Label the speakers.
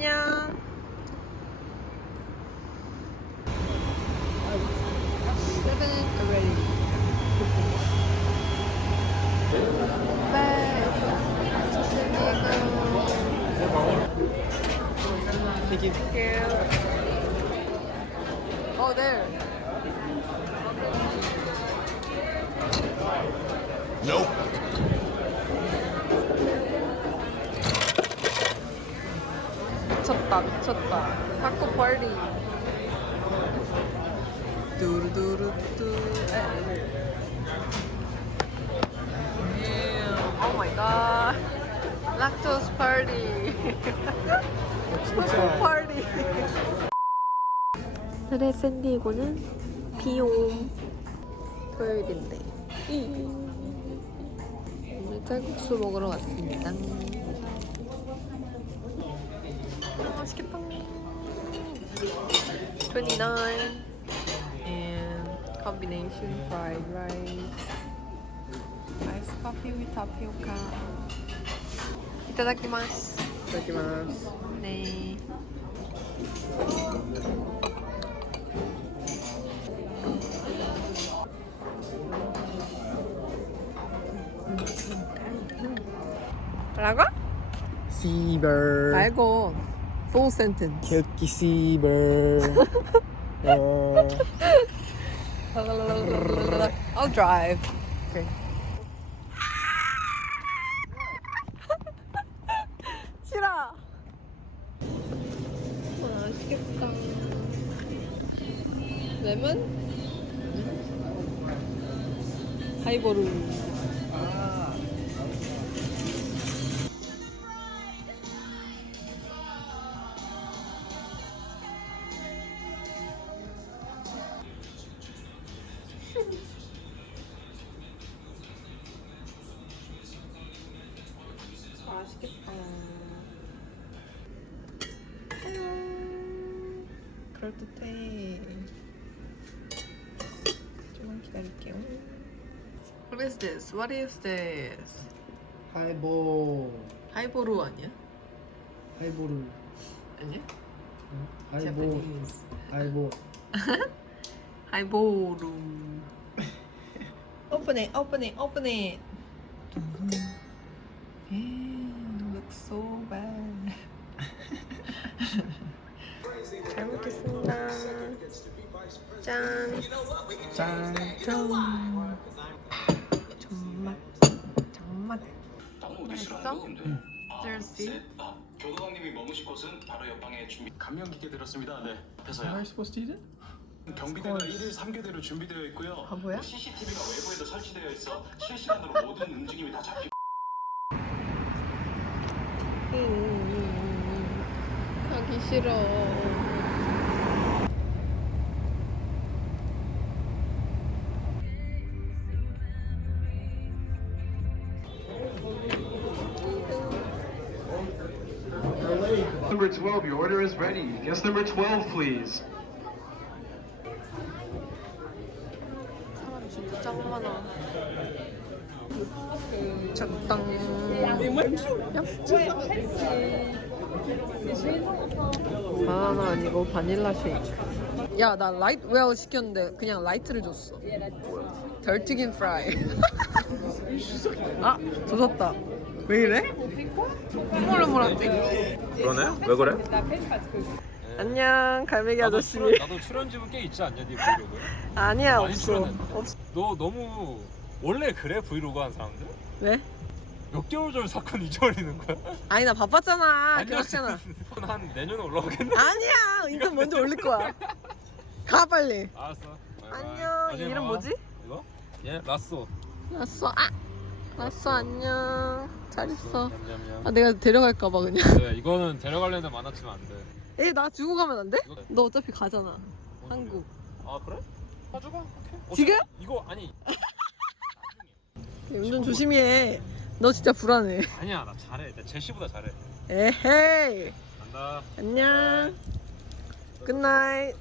Speaker 1: 안녕. Thank you. Thank you.
Speaker 2: Oh, there.
Speaker 1: Nope.
Speaker 2: 미쳤다, 미쳤다. 타코 파티. 두루두루뚜. Oh my god. Lactose party. 타코 파티. 오늘의 샌디에고는 비옴 토요일인데 오늘 쌀국수 먹으러 왔습니다. 맛있겠다. 29 and combination fried rice. Ice coffee with tapioca.
Speaker 1: Itadakimasu. Itadakimasu.
Speaker 2: 네. 뭐라고?
Speaker 1: Seabird.
Speaker 2: 말고 Full sentence.
Speaker 1: 개웃기 씨벌. 어.
Speaker 2: I'll drive.
Speaker 1: Okay.
Speaker 2: 싫어. 맛있겠다. 레몬? 하이보르. 그럴듯해. 조금만 기다릴게요. What is this? What is this?
Speaker 1: 하이볼.
Speaker 2: 하이보루 아니야?
Speaker 1: 하이볼을.
Speaker 2: 아니야?
Speaker 1: 하이볼.
Speaker 2: Japanese.
Speaker 1: 하이볼.
Speaker 2: 하이보루. open it, open it, open it. looks so bad. 짠.
Speaker 1: 짠.
Speaker 2: 정맛.
Speaker 3: 너무
Speaker 2: 맛있어? Thirsty?
Speaker 3: 아, 교도관님이 머무실 곳은 바로 옆방에 준비. 감명기계 들었습니다. 네,
Speaker 1: Am I
Speaker 3: 앞에서요.
Speaker 1: supposed to eat it?
Speaker 3: 경비대가 1일 3교대로 준비되어 있고요.
Speaker 2: 아, 뭐야?
Speaker 3: CCTV가 외부에도 설치되어 있어 실시간으로 모든 움직임이 다 잡히고.
Speaker 2: 음, 가기 싫어.
Speaker 4: Number 12, your order is ready. Guest number 12, please.
Speaker 2: 적당. 바나나 아니고 바닐라 쉐이크. 야, 나 라이트 웨어 시켰는데 그냥 라이트를 줬어. 덜튀긴 프라이. 아, 조졌다. 왜 이래? 흐물흐물한데?
Speaker 5: 그러네? 왜 그래?
Speaker 2: 안녕, 갈매기
Speaker 5: 나도
Speaker 2: 아저씨.
Speaker 5: 출연, 나도 출연집은 꽤 있지 않냐 네 브이로그?
Speaker 2: 아니야,
Speaker 5: 많이
Speaker 2: 없어.
Speaker 5: 출연했는데.
Speaker 2: 없어.
Speaker 5: 너 너무 원래 그래 브이로그 하는 사람들?
Speaker 2: 왜?
Speaker 5: 몇 개월 전 사건 잊어버리는 거야?
Speaker 2: 아니, 나 바빴잖아. 그렇잖아.
Speaker 5: 한 내년에 올라오겠네
Speaker 2: 아니야, 인턴 먼저 올릴 거야. 가, 빨리.
Speaker 5: 알았어. 바이바이.
Speaker 2: 안녕.
Speaker 5: 나중에
Speaker 2: 이름
Speaker 5: 봐.
Speaker 2: 뭐지?
Speaker 5: 이거? 얘 라쏘.
Speaker 2: 라쏘. 아! 라쏘 안녕. 잘 있어.
Speaker 5: 냠냠냠.
Speaker 2: 아 내가 데려갈까 봐 그냥.
Speaker 5: 네, 이거는 데려가려는 많았지만 안돼.
Speaker 2: 에 나 주고 가면 안 돼?
Speaker 5: 이거-
Speaker 2: 너 어차피 가잖아. 한국.
Speaker 5: 아 그래? 가져가. 오케이.
Speaker 2: 지금?
Speaker 5: 어차피 이거 아니.
Speaker 2: 운전 조심히 해 너 진짜 불안해.
Speaker 5: 아니야 나 잘해. 나 제시보다 잘해.
Speaker 2: 에헤이.
Speaker 5: 간다.
Speaker 2: 안녕. 굿나잇